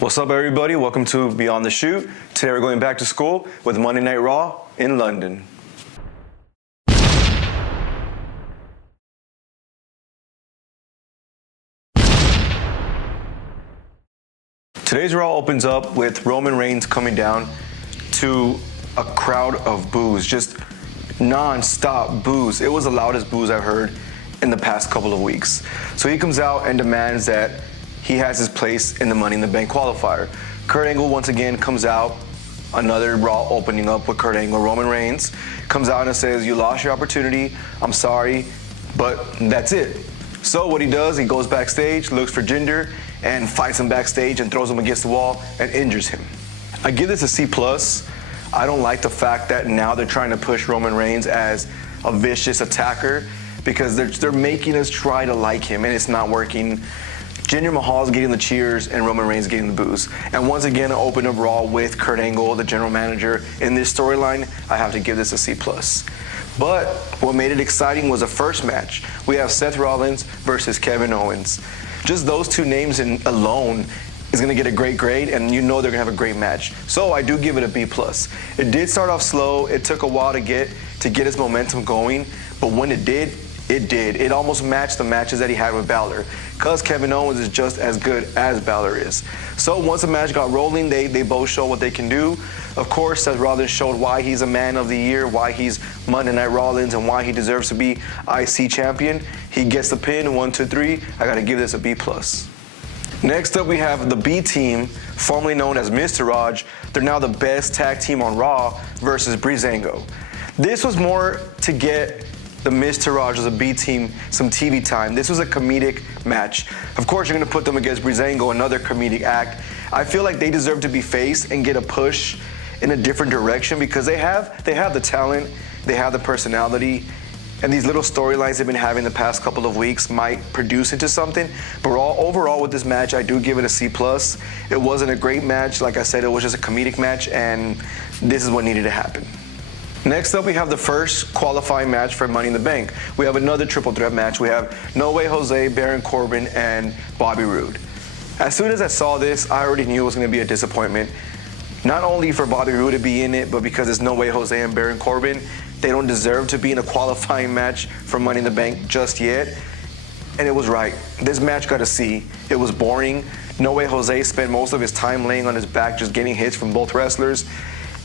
What's up, everybody? Welcome to Beyond the Shoot. Today we're going back to school with Monday Night Raw in London. Today's Raw opens up with Roman Reigns coming down to a crowd of boos, just non-stop boos. It was the loudest boos I've heard in the past couple of weeks. So he comes out and demands that he has his place in the Money in the Bank qualifier. Kurt Angle once again comes out, another Raw opening up with Kurt Angle. Roman Reigns comes out and says, "You lost your opportunity, I'm sorry, but that's it." So what he does, he goes backstage, looks for Jinder, and fights him backstage and throws him against the wall and injures him. I give this a C+. I don't like the fact that now they're trying to push Roman Reigns as a vicious attacker because they're making us try to like him, and it's not working. Jinder Mahal's getting the cheers and Roman Reigns getting the boos. And once again, I open up Raw with Kurt Angle, the general manager. In this storyline, I have to give this a C+. But what made it exciting was the first match. We have Seth Rollins versus Kevin Owens. Just those two names alone is going to get a great grade, and you know they're going to have a great match. So I do give it a B+. It did start off slow. It took a while to get its momentum going, but when it did, it did. It almost matched the matches that he had with Balor, because Kevin Owens is just as good as Balor is. So once the match got rolling, they both showed what they can do. Of course, Seth Rollins showed why he's a man of the year, why he's Monday Night Rollins, and why he deserves to be IC champion. He gets the pin, 1, 2, 3. I gotta give this a B+. Next up, we have the B team, formerly known as Mr. Raj. They're now the best tag team on Raw versus Brees and Ango. This was more to get the Mr. Raj as a B team some TV time. This was a comedic match. Of course, you're gonna put them against Brees and Ango, another comedic act. I feel like they deserve to be faced and get a push in a different direction because they have the talent, they have the personality, and these little storylines they've been having the past couple of weeks might produce into something. But overall with this match, I do give it a C+. It wasn't a great match. Like I said, it was just a comedic match, and this is what needed to happen. Next up, we have the first qualifying match for Money in the Bank. We have another triple threat match. We have No Way Jose, Baron Corbin, and Bobby Roode. As soon as I saw this, I already knew it was going to be a disappointment. Not only for Bobby Roode to be in it, but because it's No Way Jose and Baron Corbin. They don't deserve to be in a qualifying match for Money in the Bank just yet. And it was right. This match got a C. It was boring. No Way Jose spent most of his time laying on his back just getting hits from both wrestlers.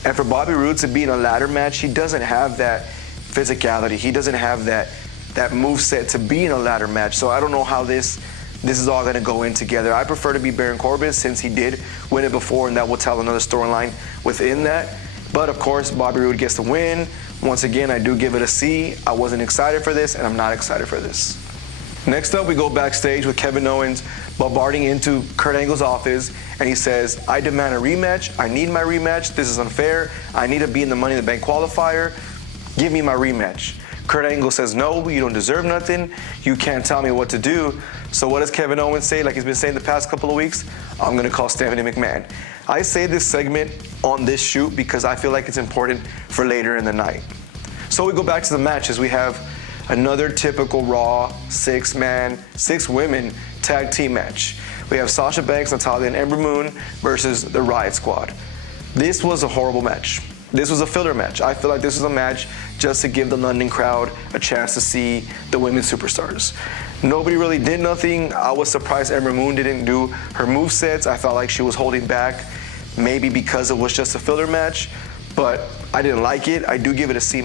And for Bobby Roode to be in a ladder match, he doesn't have that physicality. He doesn't have that moveset to be in a ladder match. So I don't know how this is all going to go in together. I prefer to be Baron Corbin since he did win it before, and that will tell another storyline within that. But of course, Bobby Roode gets the win. Once again, I do give it a C. I wasn't excited for this, and I'm not excited for this. Next up, we go backstage with Kevin Owens bombarding into Kurt Angle's office, and he says, "I demand a rematch. I need my rematch. This is unfair. I need to be in the Money in the Bank qualifier. Give me my rematch." Kurt Angle says, "No, you don't deserve nothing. You can't tell me what to do." So what does Kevin Owens say, like he's been saying the past couple of weeks? "I'm going to call Stephanie McMahon." I say this segment on this shoot because I feel like it's important for later in the night. So we go back to the matches. We have another typical Raw 6-man, 6-women tag team match. We have Sasha Banks, Natalya, and Ember Moon versus the Riot Squad. This was a horrible match. This was a filler match. I feel like this was a match just to give the London crowd a chance to see the women's superstars. Nobody really did nothing. I was surprised Ember Moon didn't do her movesets. I felt like she was holding back, maybe because it was just a filler match, but I didn't like it. I do give it a C-.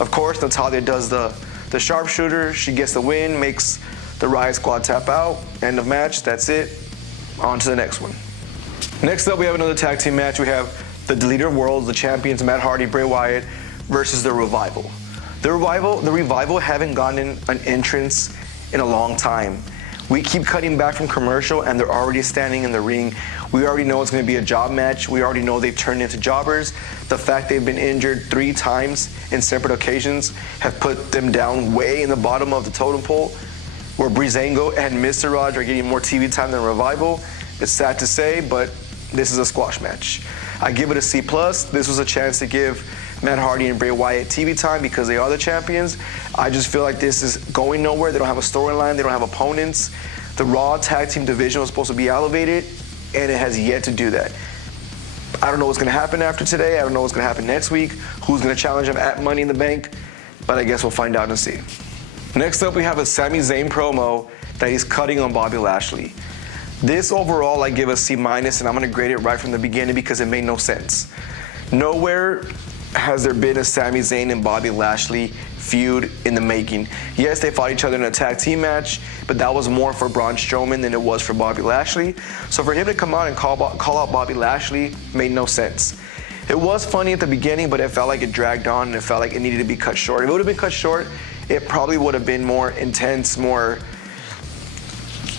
Of course, Natalya does the sharpshooter. She gets the win, makes the Riot Squad tap out. End of match. That's it. On to the next one. Next up, we have another tag team match. We have the Deleter of Worlds, the champions Matt Hardy, Bray Wyatt versus the Revival. The Revival haven't gotten an entrance in a long time. We keep cutting back from commercial and they're already standing in the ring. We already know it's going to be a job match. We already know they've turned into jobbers. The fact they've been injured 3 times in separate occasions have put them down way in the bottom of the totem pole, where Brees and Ango and Mr. Raj are getting more TV time than Revival. It's sad to say, but this is a squash match. I give it a C+. This was a chance to give Matt Hardy and Bray Wyatt TV time because they are the champions. I just feel like this is going nowhere. They don't have a storyline. They don't have opponents. The Raw tag team division was supposed to be elevated. and it has yet to do that. I don't know what's going to happen after today. I don't know what's going to happen next week, who's going to challenge him at Money in the Bank, but I guess we'll find out and see. Next up, we have a Sami Zayn promo that he's cutting on Bobby Lashley. This overall, I give a C-, and I'm going to grade it right from the beginning because it made no sense. Nowhere has there been a Sami Zayn and Bobby Lashley feud in the making. Yes, they fought each other in a tag team match, but that was more for Braun Strowman than it was for Bobby Lashley. So for him to come out and call out Bobby Lashley made no sense. It was funny at the beginning, but it felt like it dragged on and it felt like it needed to be cut short. If it would have been cut short, it probably would have been more intense, more...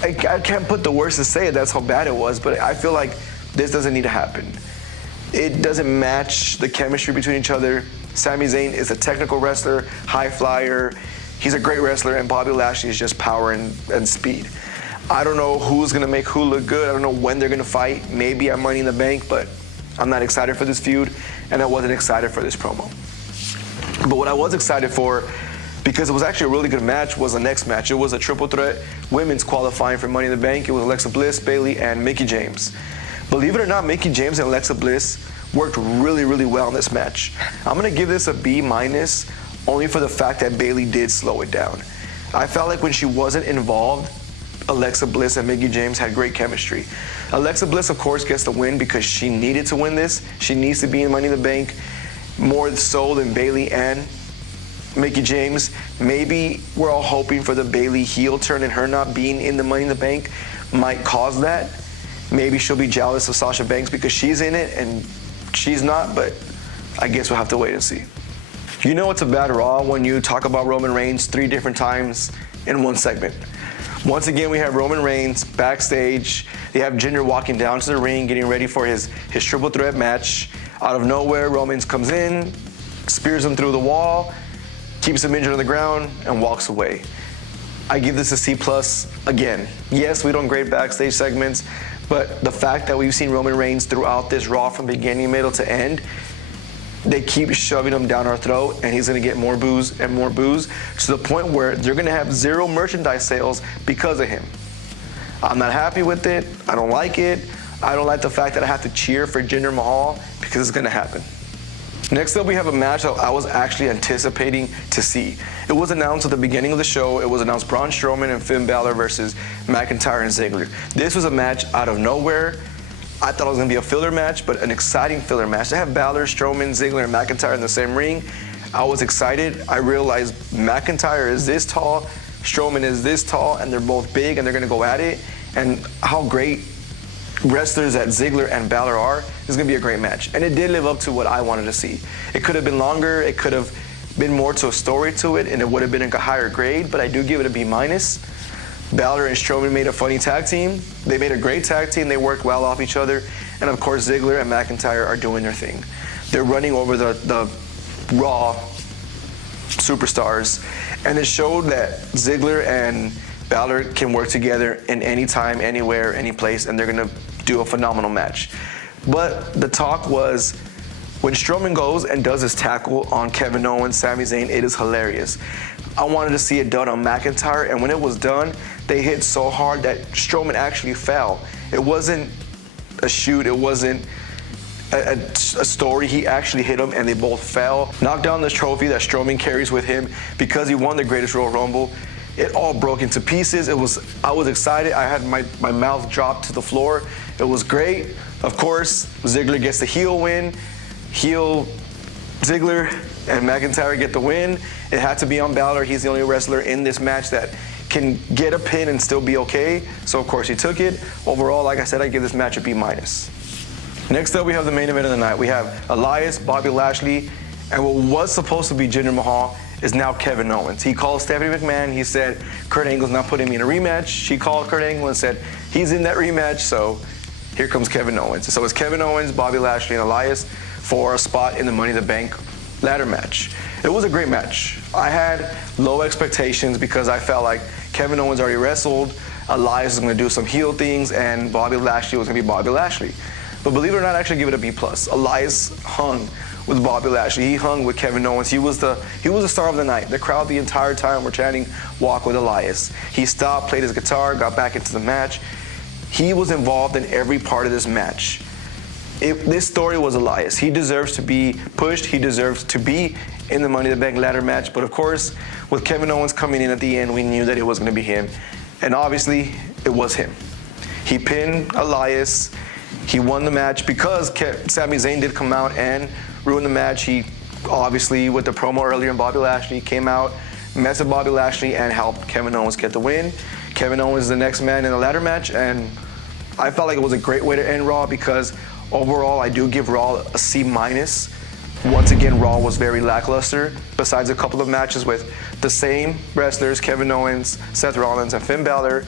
I can't put the words to say it, that's how bad it was, but I feel like this doesn't need to happen. It doesn't match the chemistry between each other. Sami Zayn is a technical wrestler, high flyer. He's a great wrestler, and Bobby Lashley is just power and speed. I don't know who's gonna make who look good. I don't know when they're gonna fight. Maybe I'm Money in the Bank, but I'm not excited for this feud, and I wasn't excited for this promo. But what I was excited for, because it was actually a really good match, was the next match. It was a triple threat women's qualifying for Money in the Bank. It was Alexa Bliss, Bayley, and Mickie James. Believe it or not, Mickie James and Alexa Bliss worked really, really well in this match. I'm gonna give this a B-, only for the fact that Bayley did slow it down. I felt like when she wasn't involved, Alexa Bliss and Mickie James had great chemistry. Alexa Bliss, of course, gets the win because she needed to win this. She needs to be in Money in the Bank more so than Bayley and Mickie James. Maybe we're all hoping for the Bayley heel turn, and her not being in the Money in the Bank might cause that. Maybe she'll be jealous of Sasha Banks because she's in it and she's not, but I guess we'll have to wait and see. You know it's a bad Raw when you talk about Roman Reigns 3 different times in one segment. Once again, we have Roman Reigns backstage. They have Jinder walking down to the ring, getting ready for his triple threat match. Out of nowhere, Roman comes in, spears him through the wall, keeps him injured on the ground, and walks away. I give this a C+ again. Yes, we don't grade backstage segments, but the fact that we've seen Roman Reigns throughout this Raw from beginning, middle to end, they keep shoving him down our throat, and he's gonna get more boos and more boos to the point where they're gonna have 0 merchandise sales because of him. I'm not happy with it. I don't like it. I don't like the fact that I have to cheer for Jinder Mahal because it's gonna happen. Next up, we have a match that I was actually anticipating to see. It was announced at the beginning of the show. It was announced Braun Strowman and Finn Balor versus McIntyre and Ziggler. This was a match out of nowhere. I thought it was going to be a filler match, but an exciting filler match. To have Balor, Strowman, Ziggler, and McIntyre in the same ring, I was excited. I realized McIntyre is this tall, Strowman is this tall, and they're both big, and they're going to go at it. And how great wrestlers that Ziggler and Balor are, this is going to be a great match. And it did live up to what I wanted to see. It could have been longer, it could have been more to a story to it, and it would have been a higher grade, but I do give it a B-. Balor and Strowman made a funny tag team. They made a great tag team. They worked well off each other. And of course, Ziggler and McIntyre are doing their thing. They're running over the Raw superstars. And it showed that Ziggler and Balor can work together in any time, anywhere, any place, and they're gonna do a phenomenal match. But the talk was, when Strowman goes and does his tackle on Kevin Owens, Sami Zayn, it is hilarious. I wanted to see it done on McIntyre, and when it was done, they hit so hard that Strowman actually fell. It wasn't a shoot, it wasn't a story. He actually hit him, and they both fell. Knocked down the trophy that Strowman carries with him because he won the Greatest Royal Rumble. It all broke into pieces. I was excited. I had my mouth dropped to the floor. It was great. Of course, Ziggler gets the heel win. Heel Ziggler and McIntyre get the win. It had to be on Balor. He's the only wrestler in this match that can get a pin and still be okay. So of course he took it. Overall, like I said, I give this match a B-. Next up, we have the main event of the night. We have Elias, Bobby Lashley, and what was supposed to be Jinder Mahal is now Kevin Owens. He called Stephanie McMahon. He said, Kurt Angle's not putting me in a rematch. She called Kurt Angle and said, he's in that rematch, so here comes Kevin Owens. So it's Kevin Owens, Bobby Lashley, and Elias for a spot in the Money in the Bank ladder match. It was a great match. I had low expectations because I felt like Kevin Owens already wrestled, Elias was going to do some heel things, and Bobby Lashley was going to be Bobby Lashley. But believe it or not, I actually give it a B+. Elias hung with Bobby Lashley. He hung with Kevin Owens. He was the star of the night. The crowd the entire time were chanting, "Walk with Elias." He stopped, played his guitar, got back into the match. He was involved in every part of this match. This story was Elias. He deserves to be pushed. He deserves to be in the Money in the Bank ladder match. But of course, with Kevin Owens coming in at the end, we knew that it was going to be him. And obviously, it was him. He pinned Elias. He won the match because Sami Zayn did come out and ruin the match. He obviously, with the promo earlier in Bobby Lashley, came out, messed with Bobby Lashley, and helped Kevin Owens get the win. Kevin Owens is the next man in the ladder match, and I felt like it was a great way to end Raw because overall, I do give Raw a C-. Once again, Raw was very lackluster, besides a couple of matches with the same wrestlers, Kevin Owens, Seth Rollins, and Finn Balor.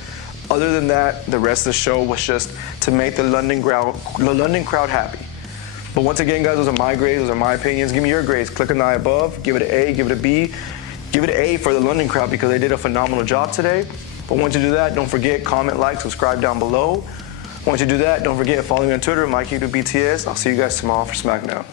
Other than that, the rest of the show was just to make the London crowd happy. But once again, guys, those are my grades, those are my opinions. Give me your grades. Click on the eye above, give it an A, give it a B. Give it an A for the London crowd because they did a phenomenal job today. But once you do that, don't forget, comment, like, subscribe down below. Once you do that, don't forget, follow me on Twitter, Mike Hiru BTS. I'll see you guys tomorrow for SmackDown.